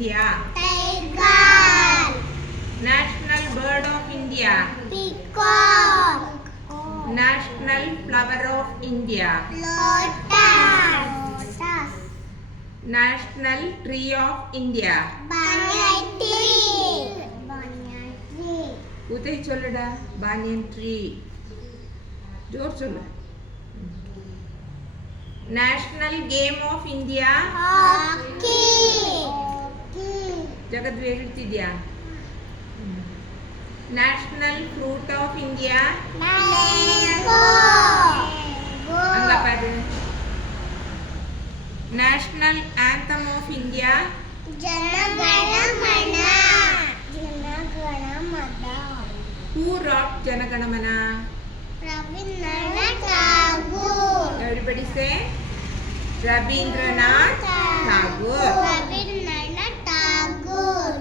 India? Tiger. National bird of India? Peacock. National flower of India? Lotus. National tree of India? Banyan tree. Banyan tree. उते चलड़ा banyan tree. जोर चलो. National game of India? Hockey. जगत ಹೇಳ್ತಿದ್ಯಾ? National fruit of India? Mango. ಹಂಗ ಪಾಡು. National anthem of India? ಜನ ಗಣ ಮನ. ಜನ ಗಣ ಮನ. Who wrote Jana Gana Mana? Ravindranath Tagore. Everybody say Rabindranath Tagore. Ravindranath Tagore.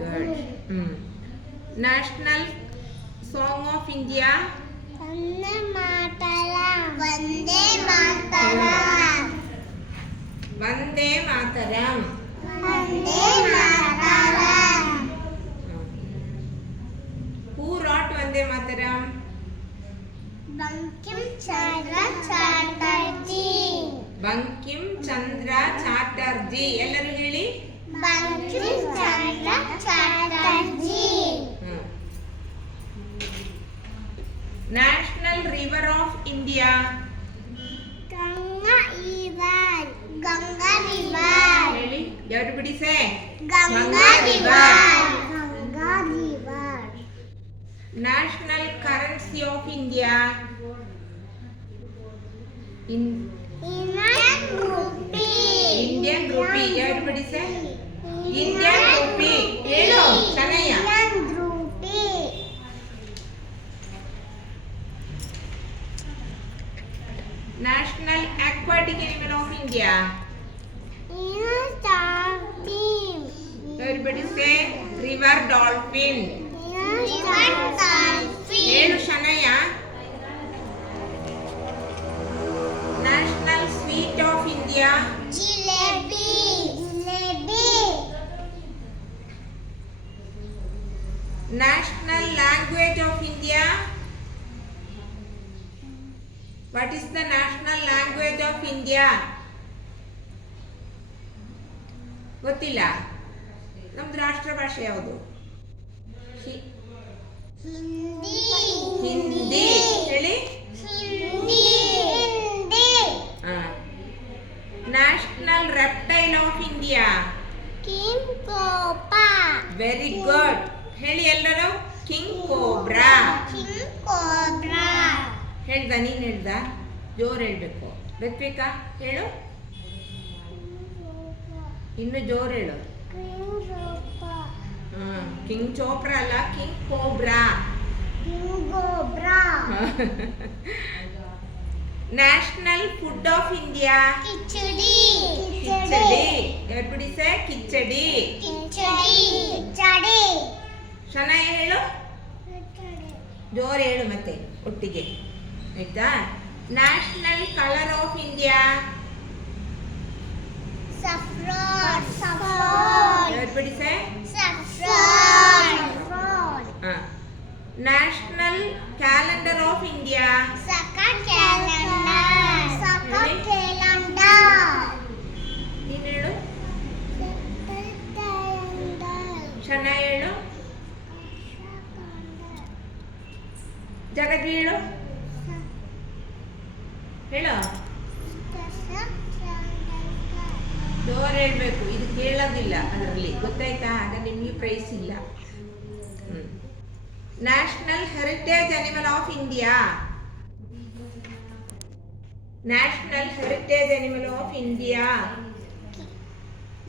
Very good. National song of India? Vande Mataram. Vande Mataram. Vande Mataram. Vande Mataram. Who wrote Vande Mataram? Bankim Chandra Chatterjee. Bankim Chandra Chatterjee. ಎಲ್ಲರೂ ಹೇಳಿ. ಬಂಕಿಂ ಚಂದ್ರ Chatterjee. National river of India? Ganga river. Ganga river. ಹೇಳಿ. Everybody say Ganga river. Ganga river. National currency of India? Indian rupee. Indian rupee. Everybody say Indian rupee. ಹೇಳು ಚೆನ್ನಾಯ. Indian rupee. National aquatic animal of India? Team. Everybody say river dolphin. River dolphin. ಹೇಳು ಶನಯ. National sweet of India? Jalebi. Jalebi. National language of India? What is the national language of India? ಗೊತ್ತಿಲ್ಲ. ನಮ್ದು ರಾಷ್ಟ್ರ ಭಾಷೆ ಯಾವುದು? ಹಿಂದಿ. ಹಿಂದಿ. ಹೇಳಿ. Hindi. Hindi. National reptile of India? King Copa. Very good. ಹೇಳಿ ಎಲ್ಲರೂ. King cobra. King cobra. ಹೇಳ್ದ ನೀನು ಹೇಳ್ದ? ಜೋರು ಹೇಳ್ಬೇಕು. ಋತ್ವಿಕಾ ಹೇಳು. ಇನ್ನು ಜೋರು ಹೇಳು. King Copa. ಕಿಂಗ್ ಚೋಪ್ರಾ ಅಲ್ಲ, king cobra. King cobra. National food of India? Khichdi. Khichdi. Everybody say khichdi. Khichdi. Khichdi. Shanaya ಹೇಳು. ಜೋರು ಹೇಳು ಮತ್ತೆ ಒಟ್ಟಿಗೆ, ಆಯ್ತಾ? National colour of India? saffron. Saffron. Everybody say Saffron. National calendar of India? Saka calendar. Saka calendar. ನೀನು ಹೇಳು. Calendar. ಶನಯ ಹೇಳು. ಜಗದ್ವಿ ಹೇಳು. ಹೇಳು. ಜೋರು ಹೇಳ್ಬೇಕು, ಇದು ಕೇಳೋದಿಲ್ಲ ಅದರಲ್ಲಿ, ಗೊತ್ತಾಯ್ತಾ? ಆಗ ನಿಮಗೆ ಪ್ರೈಸ್ ಇಲ್ಲ. National heritage animal of India? National heritage animal of India?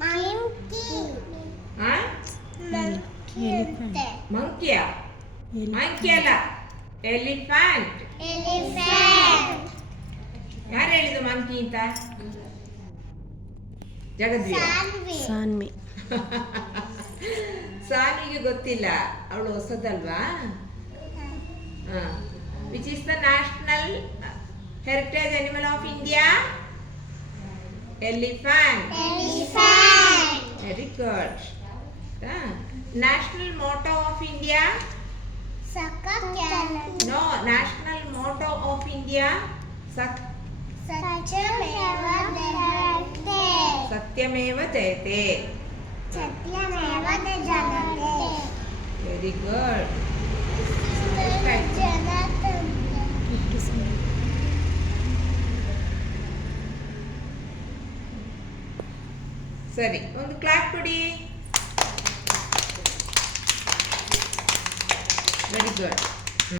Monkey. ಮಂಕಿಯ? ಮಂಕಿ ಅಲ್ಲ, ಎಲಿಫೆಂಟ್. Elephant. ಯಾರು ಹೇಳಿದ್ದು ಮಂಕಿ ಅಂತ? ಜಗದ್ವಿ. Sanvi. ಸಾನಿಗೆ ಗೊತ್ತಿಲ್ಲ, ಅವಳು ಹೊಸದಲ್ವಾ? Which is the national heritage animal of India? Elephant. Elephant. Very good. National motto of India. ಸಕಕೇಲಂಡ no, national motto of India. Satyameva Jayate Satyameva Jayate. Satyameva Jayate very good. ಜನತೆ ಸರಿ, ಒಂದು ಕ್ಲಾಪ್ ಕೊಡಿ. Very good.